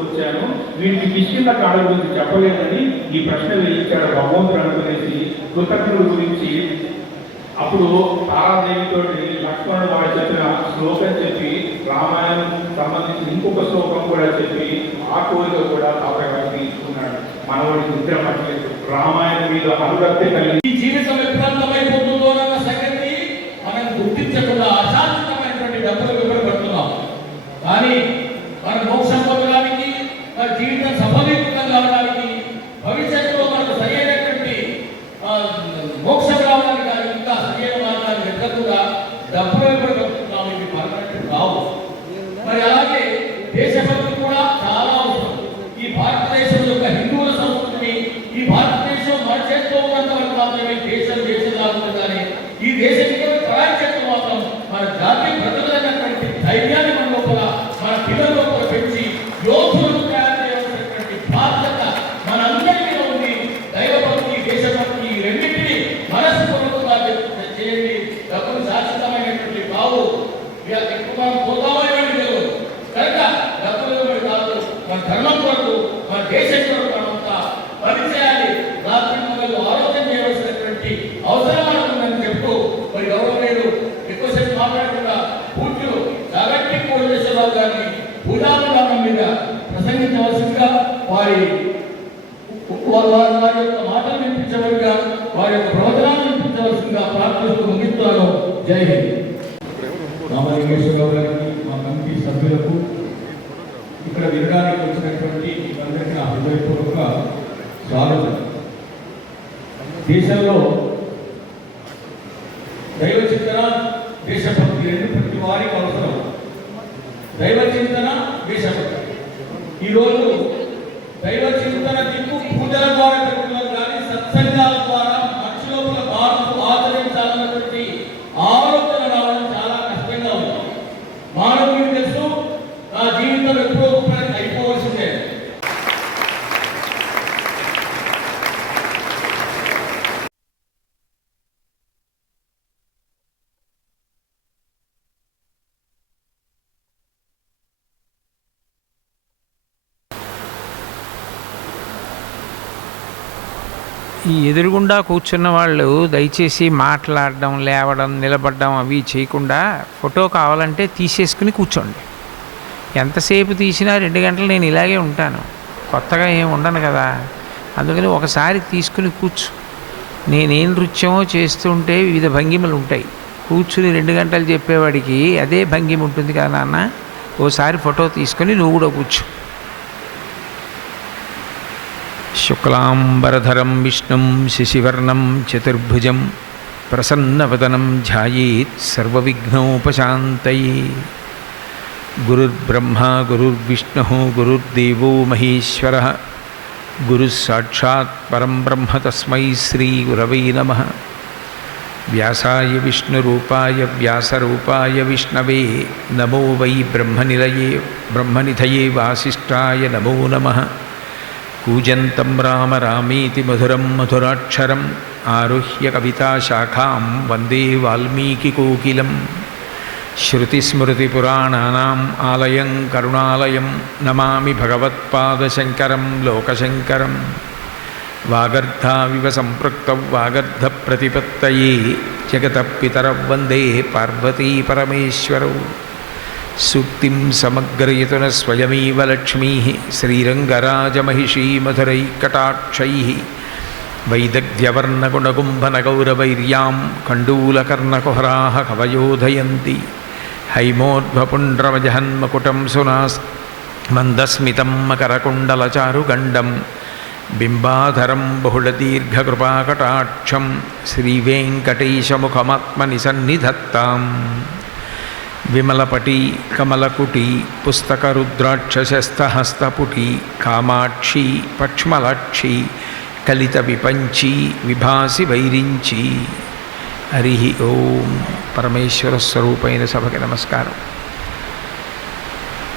వచ్చాను, వీరికి కిష్కింద కాడ గురించి చెప్పలేదని ఈ ప్రశ్న వేయించాడు భగవంతుడు అనుకునేసి కృతజ్ఞుడు గురించి. అప్పుడు తారాదేవితో లక్ష్మణుడు వాడు చెప్పిన శ్లోకం చెప్పి రామాయణం సంబంధించి ఇంకొక శ్లోకం కూడా చెప్పి ఆ కోరిక కూడా తాతగారు తీసుకున్నాడు. మనవాడి నిద్ర పట్టలేదు, రామాయణం మీద అనురక్తి కలిగి ఈ జీవితం ఎప్పుడంతమైపోతుందో అన్న సంగతి మనం గుర్తించకుండా అశాశ్వతమైనటువంటి డబ్బులు వివరపడుతున్నాం. కానీ మన మోక్షం పొందడానికి, మన జీవితం సఫలీకృతం కావడానికి, భవిష్యత్తులో మనకు సరైనటువంటి మోక్షం రావడానికి కానీ ఇంకా సరైన మార్గాన్ని వెతకకుండా డబ్బులు వివరపడుతున్నాం. ఇవి పర్మనెంట్ రావు. మరి అలాగే దేశభక్తి కూడా చాలా అవసరం. ఈ భారతదేశం యొక్క హిందువుల సంస్కృతిని, ఈ భారతదేశం మన చేతిలో ఉన్నంత వరకు మాత్రమే దేశం లాగుతుందని, ఈ దేశం పరాయి చేతులు మాత్రం మన జాతి ప్రజలైనటువంటి ధైర్యాన్ని మన లోపల, మన పిల్లల లోపల పెంచి యోధులను తయారు చేయాల్సినటువంటి బాధ్యత మనందరి మీద ఉంది. దైవభక్తి, దేశభక్తి ఈ రెండింటినీ మనస్ఫూర్తిగా చేయండి. డబ్బులు శాశ్వతమైనటువంటి కావు, ఎక్కువ మనం పోతామని తెలియదు కనుక డబ్బులు కాదు, మన ధర్మం కొరకు, మన దేశం కొరకు మనంతా పని చేయాలి. రాత్రి మొదలు ఆలోచన చేయవలసినటువంటి అవసరం ఉందని చెప్తూ మరి గౌరవనీయులు ఎక్కువసేపు మాట్లాడకుండా పూర్తులు జాగట్టి కోటేశ్వరరావు గారిని పూజాభిధానం మీద ప్రసంగించవలసిందిగా వారి యొక్క మాటలు వినిపించవలసిగా, వారి యొక్క ప్రవచనాలు వినిపించవలసిందిగా ప్రార్థనలు ముగిస్తున్నాను. జై హింద్. రామలింగేశ్వరరావు గారికి, మా కమిటీ సభ్యులకు, ఇక్కడ వినడానికి వచ్చినటువంటి అందరికీ నా హృదయపూర్వక స్వాగతం. దేశంలో దైవ చింతన, దేశభక్తి రెండు ప్రతి వారికి అవసరం. దైవ చింతన, దేశభక్తి. ఈరోజు దైవ చింతన దిక్కు పూజల ద్వారా పెరుగుతున్నారు కానీ సత్సంగాల ద్వారా మనిషి లోపల మార్పు ఆచరించాలన్నటువంటి ఆలోచన రావడం చాలా కష్టంగా ఉంది. మానవుడికి తెలుసు నా జీవితం ఎప్పుడో అయిపోవలసిందే. ఈ ఎదురుగుండా కూర్చున్న వాళ్ళు దయచేసి మాట్లాడడం, లేవడం, నిలబడడం అవి చేయకుండా ఫోటో కావాలంటే తీసేసుకుని కూర్చోండి. ఎంతసేపు తీసినా 2 గంటలు నేను ఇలాగే ఉంటాను, కొత్తగా ఏమి ఉండను కదా. అందుకని ఒకసారి తీసుకుని కూర్చో. నేనేం నృత్యమో చేస్తుంటే వివిధ భంగిమలు ఉంటాయి. కూర్చుని 2 గంటలు చెప్పేవాడికి అదే భంగిమ ఉంటుంది కదా నాన్న. ఓసారి ఫోటో తీసుకొని నువ్వు కూడా కూర్చో. శుక్లాంబరధరం విష్ణుం శశివర్ణం చతుర్భుజం ప్రసన్నవదనం ధ్యాయేత్ సర్వవిఘ్నోపశాంతయే. గురుర్బ్రహ్మ గురుర్విష్ణుః గురుర్దేవో మహేశ్వరః గురుస్సాక్షాత్ పరం బ్రహ్మ తస్మై శ్రీ గురవై నమః. వ్యాసాయ విష్ణురూపాయ వ్యాసరూపాయ విష్ణవే నమో వై బ్రహ్మనిధయే వాసిష్ఠాయ నమో నమః. కూజంతం రామ రామేతి మధురం మధురాక్షరం ఆరుహ్య కవితాశాఖాం వందే వాల్మీకికోకిలం. శృతిస్మృతిపురాణానాం ఆలయం కరుణాలయం నమామి భగవత్పాదశంకరం లోకశంకరం. వాగర్ధావివ సంపృక్తౌ వాగర్ధప్రతిపత్తయే జగతః పితరౌ వందే పార్వతీ పరమేశ్వరౌ. సూక్తిం సమగ్రయతున స్వయమేవ లక్ష్మీ శ్రీరంగరాజమహిషీ మధురైకటాక్షై. వైదగ్ధ్యవర్ణగుణగుంభనగౌరవైర్యాం కండూలకర్ణకుహరాः కవయోధయంతి. హైమోర్ధ్వపుండ్రమజహన్మకుటం సునాస్ మందస్మితం మకరకుండలచారుగండం. బింబాధరం బహుళదీర్ఘకృపాకటాక్షం శ్రీవేంకటేశముఖమాత్మని సన్నిధత్తాం. విమలపటి కమలకుటి పుస్తకరుద్రాక్షశస్తహస్తపుటి కామాక్షి పక్ష్మలాక్షి కలిత విపంచి విభాసి వైరించి. హరి ఓం. పరమేశ్వర స్వరూపైన సభకి నమస్కారం.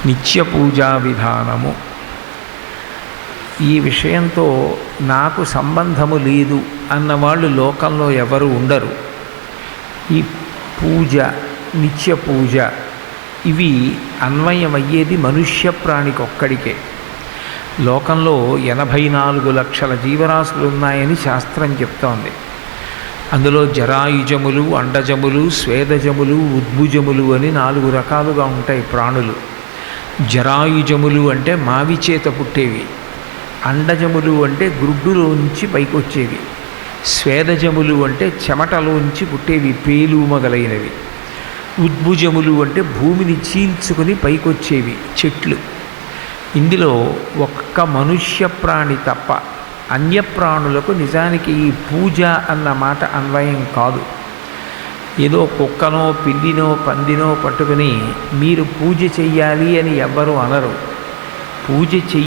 నిత్య పూజా విధానము ఈ విషయంతో నాకు సంబంధము లేదు అన్నవాళ్ళు లోకంలో ఎవరు ఉండరు. ఈ పూజ, నిత్య పూజ ఇవి అన్వయమయ్యేది మనుష్య ప్రాణికొక్కడికే. లోకంలో 84 లక్షల జీవరాశులు ఉన్నాయని శాస్త్రం చెప్తోంది. అందులో జరాయుజములు, అండజములు, స్వేదజములు, ఉద్భుజములు అని 4 రకాలుగా ఉంటాయి ప్రాణులు. జరాయుజములు అంటే మావి చేత పుట్టేవి, అండజములు అంటే గ్రుడ్డులోంచి పైకొచ్చేవి, స్వేదజములు అంటే చెమటలోంచి పుట్టేవి, పేలు మొదలైనవి, ఉద్భుజములు అంటే భూమిని చీల్చుకుని పైకొచ్చేవి, చెట్లు. ఇందులో ఒక్క మనుష్య ప్రాణి తప్ప అన్యప్రాణులకు నిజానికి ఈ పూజ అన్న మాట అన్వయం కాదు. ఏదో కుక్కనో పిల్లినో పందినో పట్టుకుని మీరు పూజ చెయ్యాలి అని ఎవ్వరూ అనరు. పూజ చెయ్యి